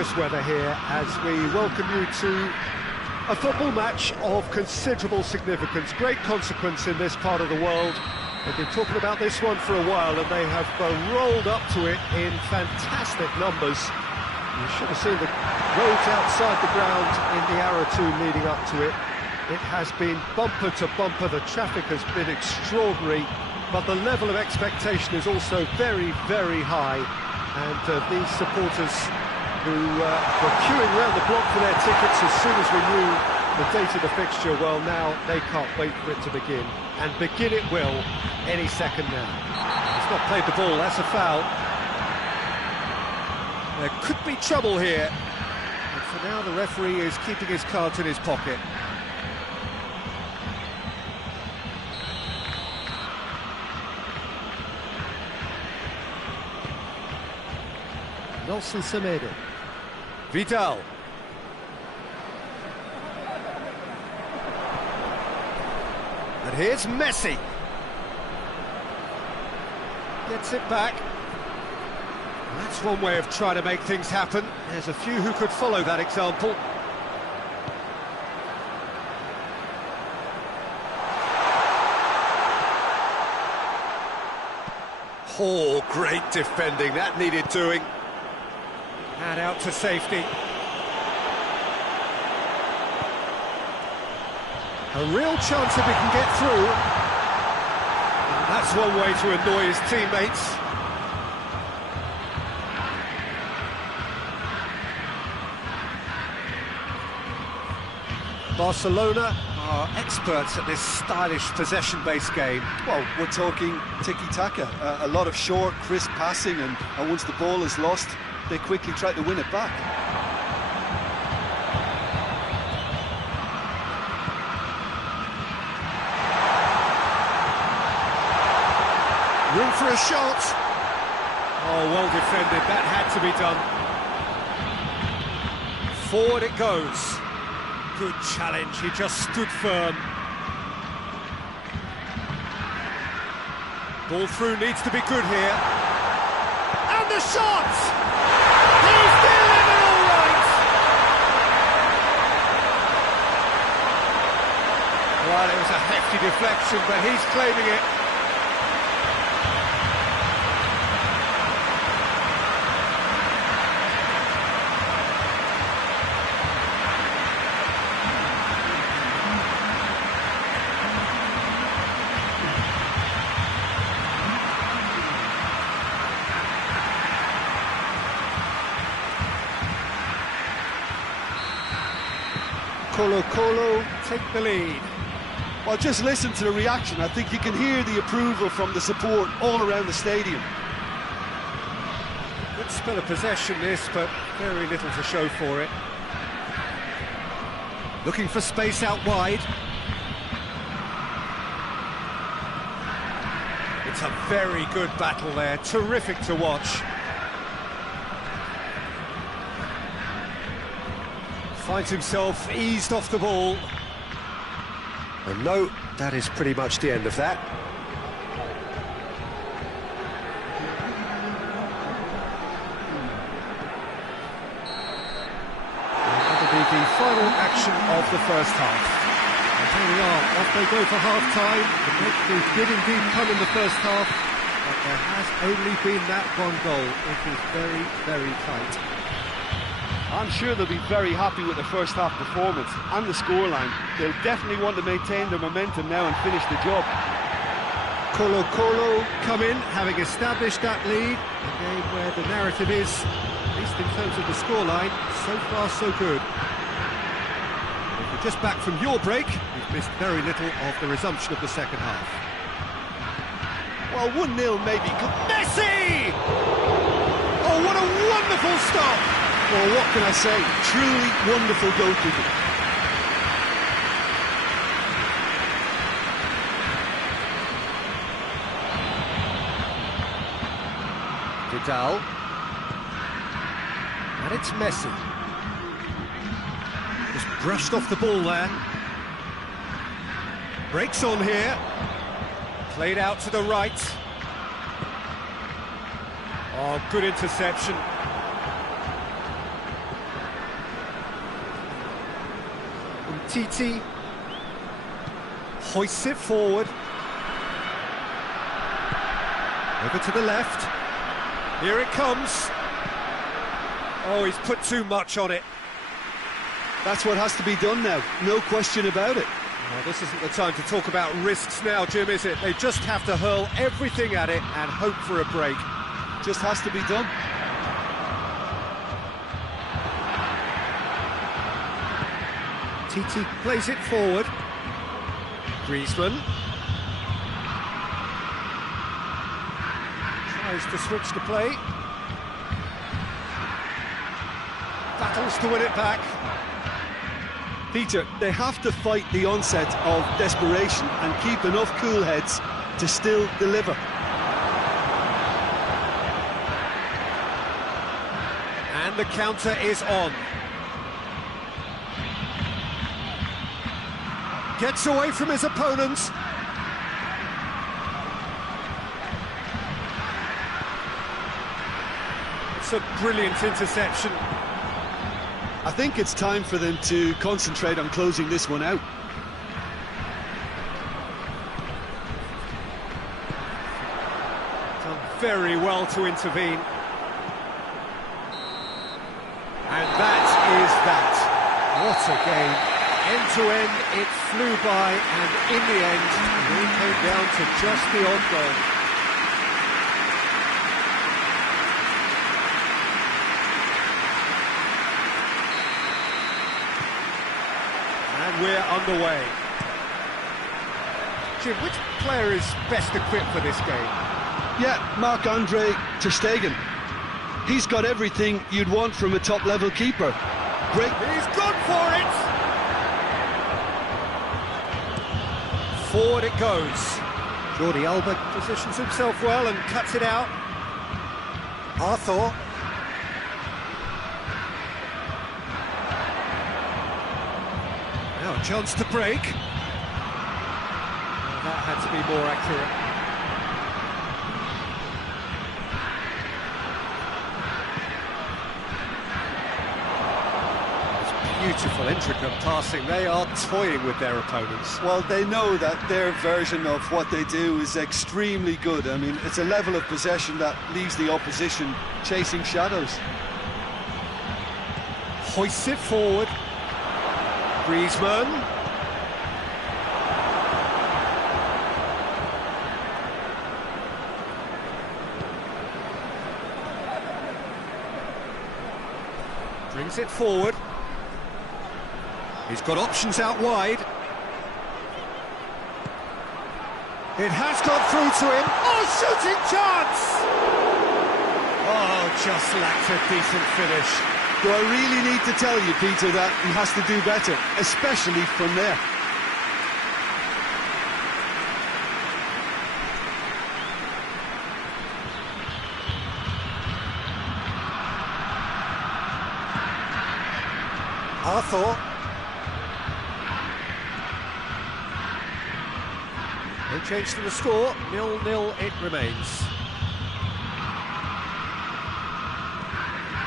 glorious weather here as we welcome you to a football match of considerable significance, great consequence in this part of the world. They've been talking about this one for a while and they have rolled up to it in fantastic numbers. You should have seen the roads outside the ground in the hour or two leading up to it. It has been bumper to bumper, the traffic has been extraordinary, but the level of expectation is also very, very high. And these supporters who were queuing around the block for their tickets as soon as we knew the date of the fixture, well, now they can't wait for it to begin. And begin it will any second now. He's not played the ball, that's a foul. There could be trouble here. But for now, the referee is keeping his cards in his pocket. Nelson Semedo. Vidal. And here's Messi. Gets it back. That's one way of trying to make things happen. There's a few who could follow that example. Oh, great defending, that needed doing. And out to safety. A real chance if he can get through. And that's one way to annoy his teammates. Barcelona are experts at this stylish possession-based game. Well, we're talking tiki-taka, a lot of short, crisp passing, and once the ball is lost, they quickly try to win it back. Room for a shot. Oh, well defended, that had to be done. Forward it goes. Good challenge, he just stood firm. Ball through needs to be good here. And the shot! He's delivered all right! Well, it was a hefty deflection, but he's claiming it. Colo-Colo take the lead. Well, just listen to the reaction. I think you can hear the approval from the support all around the stadium. Good spell of possession this, but very little to show for it. Looking for space out wide. It's a very good battle there, terrific to watch. Finds himself eased off the ball. And no, that is pretty much the end of that. That'll be the final action of the first half. And here we are, off they go for half-time. The breakthrough did indeed come in the first half, but there has only been that one goal. It is very, very tight. I'm sure they'll be very happy with the first half performance and the scoreline. They'll definitely want to maintain their momentum now and finish the job. Colo-Colo come in, having established that lead. A game where the narrative is, at least in terms of the scoreline, so far so good. If you're just back from your break, you've missed very little of the resumption of the second half. Well, 1-0 maybe. Messi! Oh, what a wonderful stop! Well, what can I say? Truly wonderful goalkeeping. Vidal. And it's Messi. Just brushed off the ball there. Breaks on here. Played out to the right. Oh, good interception. TT hoists it forward. Over to the left. Here it comes. Oh, he's put too much on it. That's what has to be done now, no question about it. Well, this isn't the time to talk about risks now, Jim, is it? They just have to hurl everything at it and hope for a break. Just has to be done. TT plays it forward. Griezmann tries to switch the play. Battles to win it back. Peter, they have to fight the onset of desperation and keep enough cool heads to still deliver. And the counter is on. Gets away from his opponents. It's a brilliant interception. I think it's time for them to concentrate on closing this one out. Done very well to intervene. And that is that. What a game. End to end, it flew by, and in the end, it came down to just the odd goal. And we're underway. Jim, which player is best equipped for this game? Yeah, Marc-Andre ter Stegen. He's got everything you'd want from a top-level keeper. Great. He's gone for it! Forward it goes. Jordi Alba positions himself well and cuts it out. Arthur. Now a chance to break. That had to be more accurate. Beautiful, intricate passing. They are toying with their opponents. Well, they know that their version of what they do is extremely good. I mean, it's a level of possession that leaves the opposition chasing shadows. Hoists it forward. Griezmann. Brings it forward. He's got options out wide. It has gone through to him. Oh, shooting chance! Oh, just lacked a decent finish. Do I really need to tell you, Peter, that he has to do better, especially from there? Arthur. No change to the score, 0-0 it remains.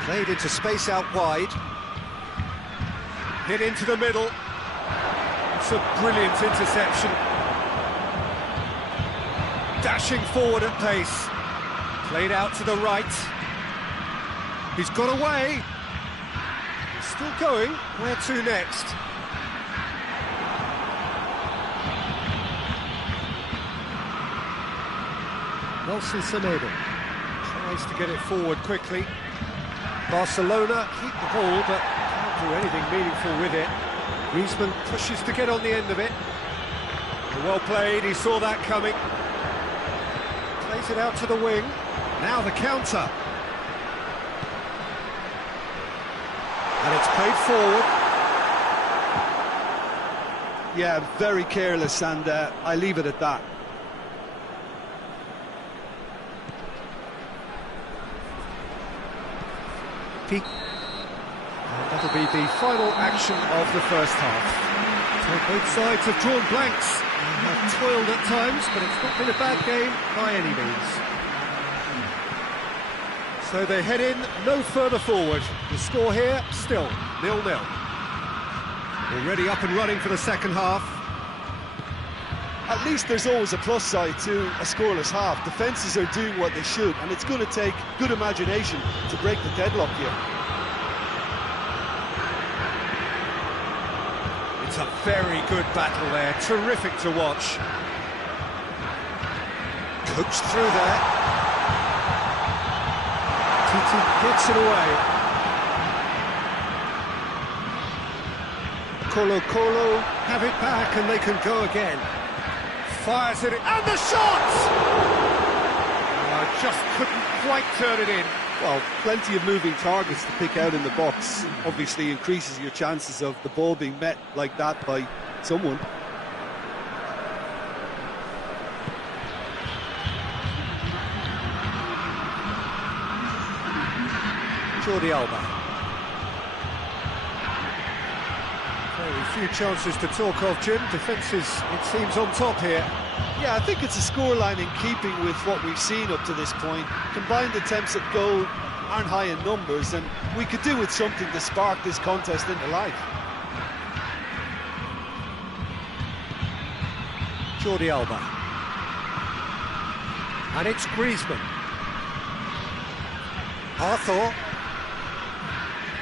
Played into space out wide. Hit into the middle. It's a brilliant interception. Dashing forward at pace. Played out to the right. He's got away. He's still going. Where to next? Nelson Semedo tries to get it forward quickly. Barcelona keep the ball, but can't do anything meaningful with it. Griezmann pushes to get on the end of it. Well played, he saw that coming. Plays it out to the wing. Now the counter. And it's played forward. Yeah, very careless, and I leave it at that. And that'll be the final action of the first half. So both sides have drawn blanks and have toiled at times, but it's not been a bad game by any means. So they head in no further forward. The score here, still 0-0. Already up and running for the second half. At least there's always a plus side to a scoreless half. Defences are doing what they should, and it's going to take good imagination to break the deadlock here. It's a very good battle there, terrific to watch. Coached through there. Titi gets it away. Colo have it back and they can go again. Fires it in, and the shot! Just couldn't quite turn it in. Well, plenty of moving targets to pick out in the box. Obviously increases your chances of the ball being met like that by someone. Jordi Alba. Very few chances to talk of, Jim. Defences, it seems, on top here. Yeah, I think it's a scoreline in keeping with what we've seen up to this point. Combined attempts at goal aren't high in numbers, and we could do with something to spark this contest into life. Jordi Alba. And it's Griezmann.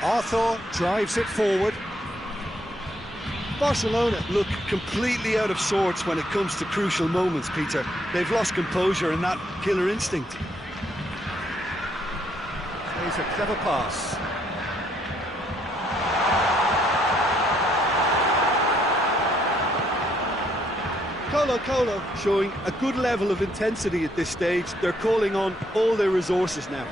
Arthur drives it forward. Barcelona look completely out of sorts when it comes to crucial moments, Peter. They've lost composure and that killer instinct. He's a clever pass. Colo showing a good level of intensity at this stage. They're calling on all their resources now.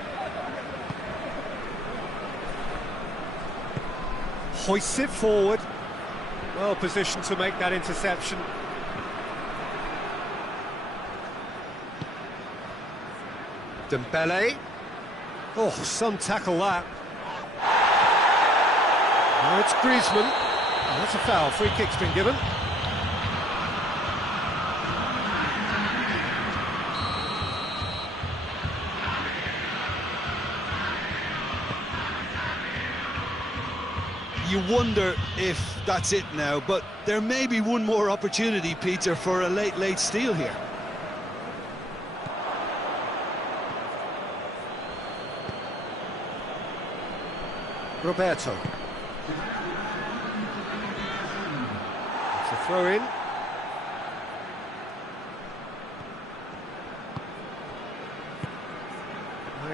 Hoists it forward. Well positioned to make that interception. Dembele. Oh, some tackle that. Now it's Griezmann. Oh, that's a foul. Free kick's been given. You wonder if that's it now, but there may be one more opportunity, Peter, for a late steal here. Roberto. It's a throw in.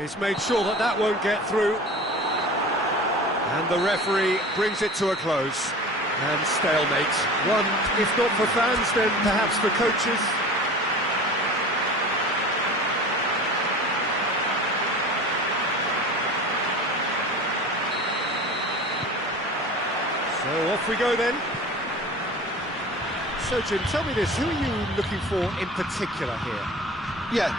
He's made sure that that won't get through. And the referee brings it to a close. And stalemate. One, if not for fans, then perhaps for coaches. So off we go then. So Jim, tell me this, who are you looking for in particular here? Yeah,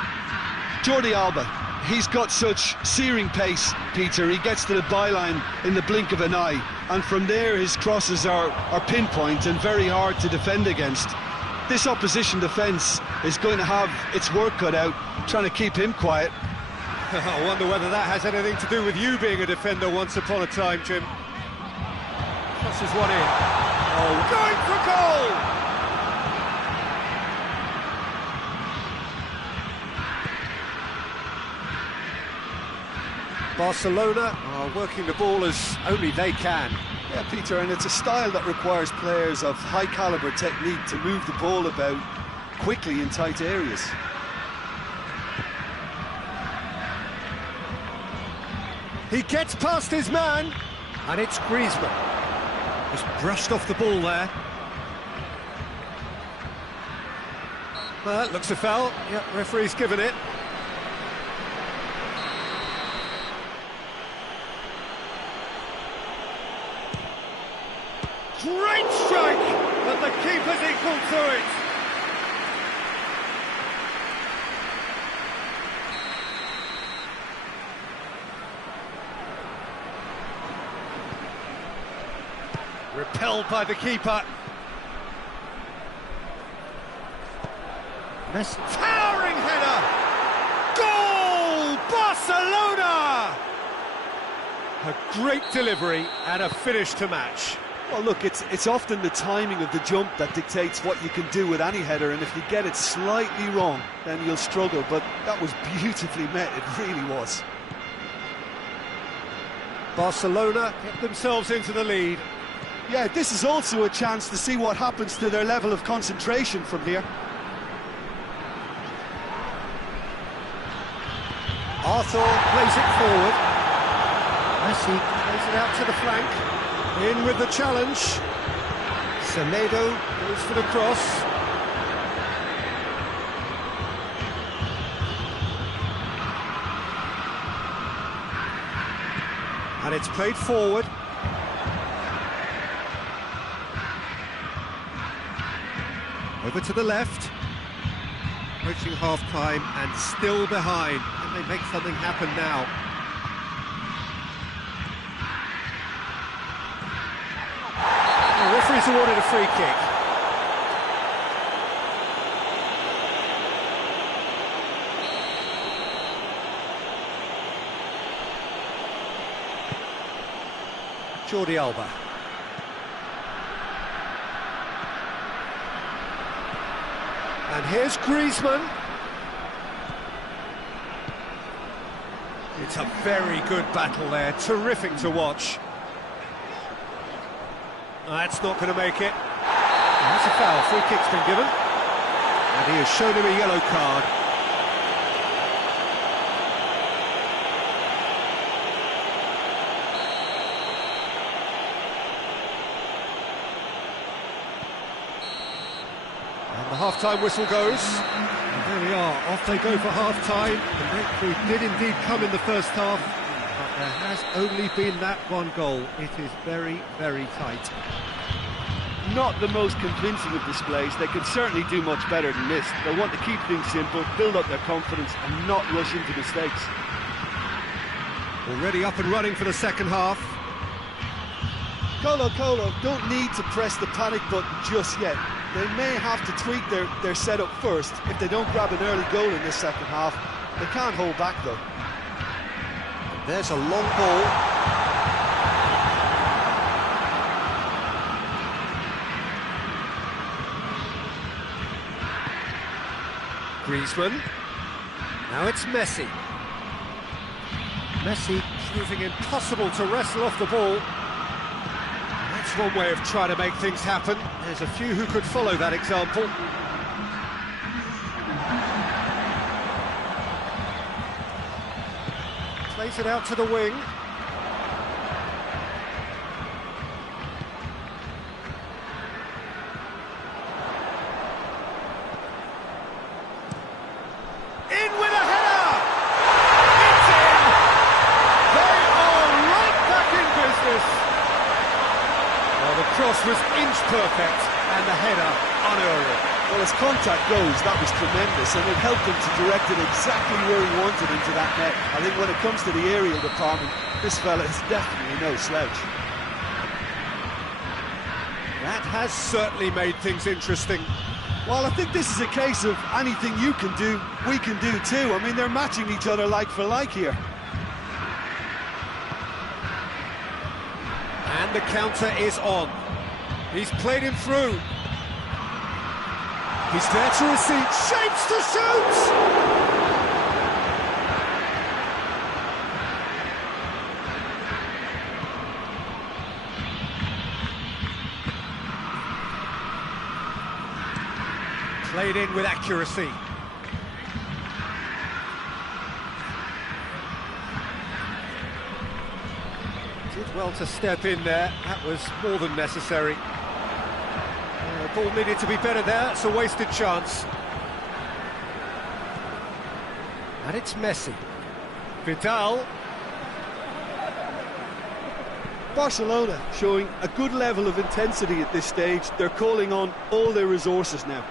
Jordi Alba. He's got such searing pace, Peter. He gets to the byline in the blink of an eye, and from there his crosses are pinpoint and very hard to defend against. This opposition defence is going to have its work cut out, trying to keep him quiet. I wonder whether that has anything to do with you being a defender once upon a time, Jim. Crosses one in. Oh, going for goal! Barcelona are working the ball as only they can. Yeah, Peter, and it's a style that requires players of high-caliber technique to move the ball about quickly in tight areas. He gets past his man, and it's Griezmann. Just brushed off the ball there. Well, that looks a foul. Yep, referee's given it. Great strike, but the keeper's equal to it. Repelled by the keeper. Towering header! Goal! Barcelona! A great delivery and a finish to match. Well, look, it's often the timing of the jump that dictates what you can do with any header, and if you get it slightly wrong, then you'll struggle. But that was beautifully met, it really was. Barcelona get themselves into the lead. Yeah, this is also a chance to see what happens to their level of concentration from here. Arthur plays it forward. Messi plays it out to the flank. In with the challenge. Semedo goes for the cross. And it's played forward. Over to the left. Approaching half-time and still behind. Can they make something happen now? The referee's awarded a free kick. Jordi Alba. And here's Griezmann. It's a very good battle there, terrific to watch. That's not going to make it. That's a foul, free kick's been given. And he has shown him a yellow card. And the half-time whistle goes. And there we are, off they go for half-time. The breakthrough did indeed come in the first half, but there has only been that one goal. It is very, very tight. Not the most convincing of displays. They could certainly do much better than this. They'll want to keep things simple, build up their confidence and not rush into mistakes. Already up and running for the second half. Colo don't need to press the panic button just yet. They may have to tweak their setup first if they don't grab an early goal in this second half. They can't hold back though. There's a long ball. Griezmann. Now it's Messi. Messi proving impossible to wrestle off the ball. That's one way of trying to make things happen. There's a few who could follow that example. Plays it out to the wing. In with a header! It's in! They are right back in business! Well, the cross was inch perfect and the header unerring. Well, as contact goes, that was tremendous, and it helped him to direct it exactly where he wanted into that net. I think when it comes to the aerial department, this fella is definitely no slouch. That has certainly made things interesting. Well, I think this is a case of anything you can do, we can do too. I mean, they're matching each other like for like here. And the counter is on. He's played him through. He's there to receive, shapes to shoot! Played in with accuracy. Did well to step in there, that was more than necessary. The ball needed to be better there, it's a wasted chance. And it's Messi. Vidal. Barcelona showing a good level of intensity at this stage. They're calling on all their resources now.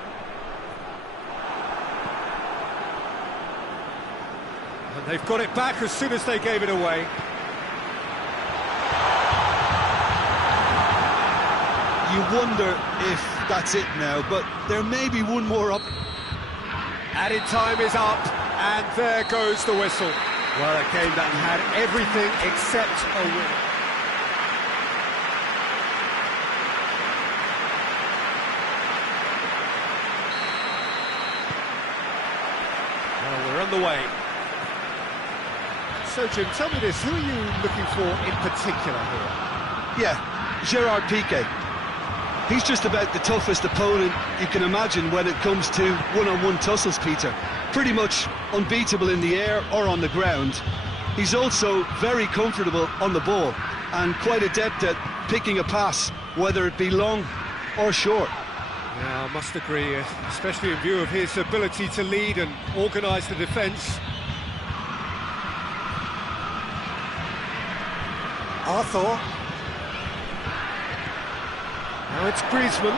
And they've got it back as soon as they gave it away. You wonder if that's it now, but there may be one more up. Added time is up, and there goes the whistle. Well, a game that had everything except a win. the way. So, Jim, tell me this, who are you looking for in particular here? Yeah, Gerard Piqué. He's just about the toughest opponent you can imagine when it comes to one-on-one tussles, Peter. Pretty much unbeatable in the air or on the ground. He's also very comfortable on the ball and quite adept at picking a pass, whether it be long or short. Yeah, I must agree, especially in view of his ability to lead and organise the defence. Arthur. Now it's Griezmann.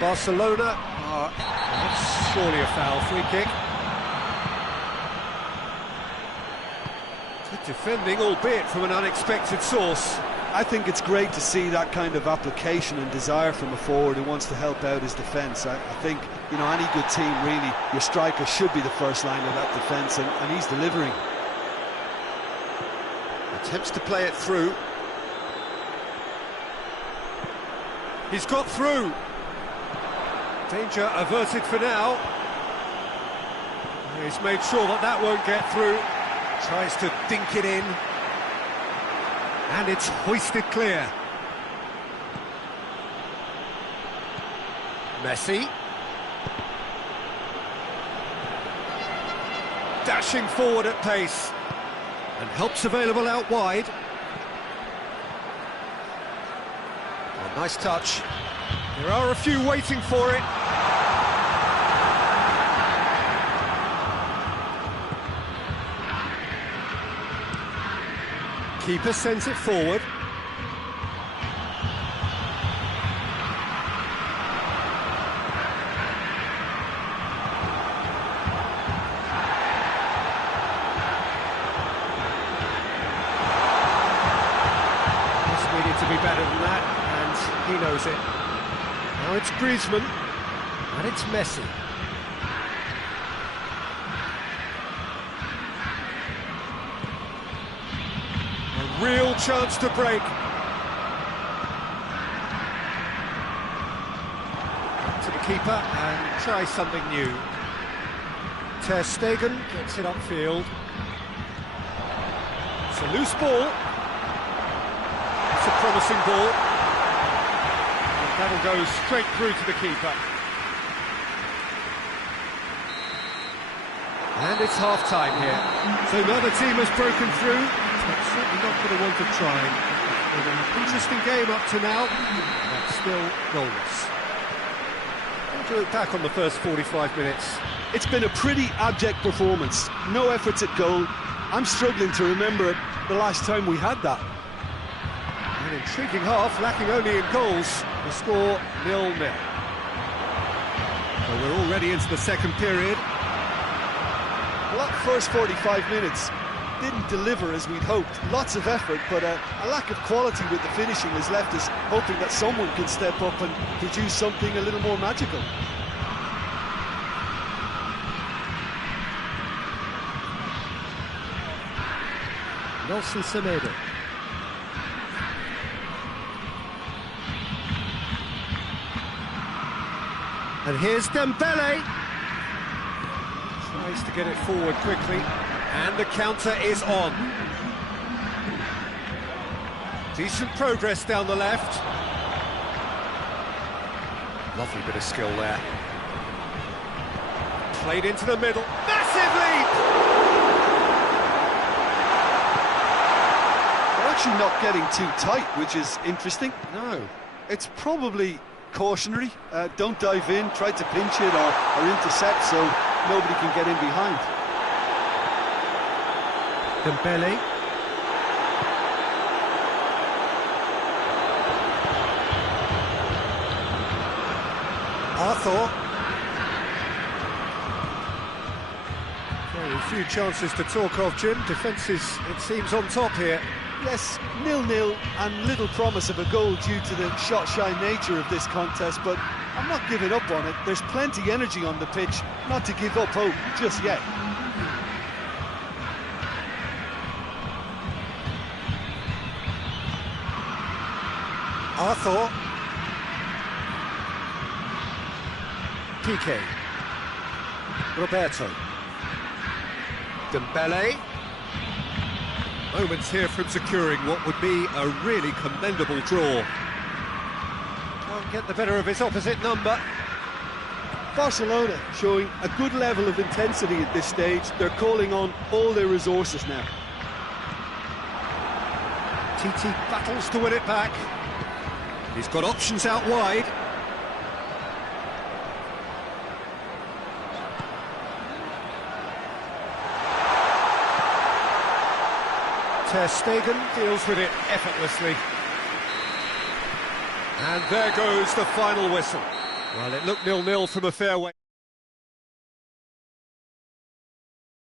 Barcelona. That's surely a foul, free kick. Good defending, albeit from an unexpected source. I think it's great to see that kind of application and desire from a forward who wants to help out his defence. I think, you know, any good team, really, your striker should be the first line of that defence, and he's delivering. Attempts to play it through. He's got through. Danger averted for now. He's made sure that that won't get through. Tries to dink it in. And it's hoisted clear. Messi. Dashing forward at pace. And help's available out wide. Oh, nice touch. There are a few waiting for it. Keeper sends it forward. This needed to be better than that, and he knows it. Now it's Griezmann, and it's Messi. A real chance to break. To the keeper and try something new. Ter Stegen gets it upfield. It's a loose ball. It's a promising ball. That'll go straight through to the keeper. And it's half-time here. So another team has broken through. But certainly not for the want of trying. With an interesting game up to now, but still goalless. How do you look back on the first 45 minutes? It's been a pretty abject performance. No efforts at goal. I'm struggling to remember the last time we had that. An intriguing half, lacking only in goals. The score 0-0. So we're already into the second period. Well, that first 45 minutes didn't deliver as we'd hoped. Lots of effort, but a lack of quality with the finishing has left us hoping that someone can step up and produce something a little more magical. Nelson Semedo. And here's Dembele. Tries to get it forward quickly. And the counter is on. Decent progress down the left. Lovely bit of skill there. Played into the middle. Massive leap! They're actually not getting too tight, which is interesting. No. It's probably cautionary. Don't dive in, try to pinch it or intercept so nobody can get in behind. Dembele. Arthur. Very few chances to talk of, Jim. Defence is, it seems, on top here. Yes, 0-0 and little promise of a goal due to the shot-shy nature of this contest, but I'm not giving up on it. There's plenty energy on the pitch, not to give up hope just yet. Arthur. Piqué. Roberto. Dembele. Moments here from securing what would be a really commendable draw. Can't get the better of his opposite number. Barcelona showing a good level of intensity at this stage. They're calling on all their resources now. TT battles to win it back. He's got options out wide. Ter Stegen deals with it effortlessly. And there goes the final whistle. Well, it looked 0-0 from a fairway.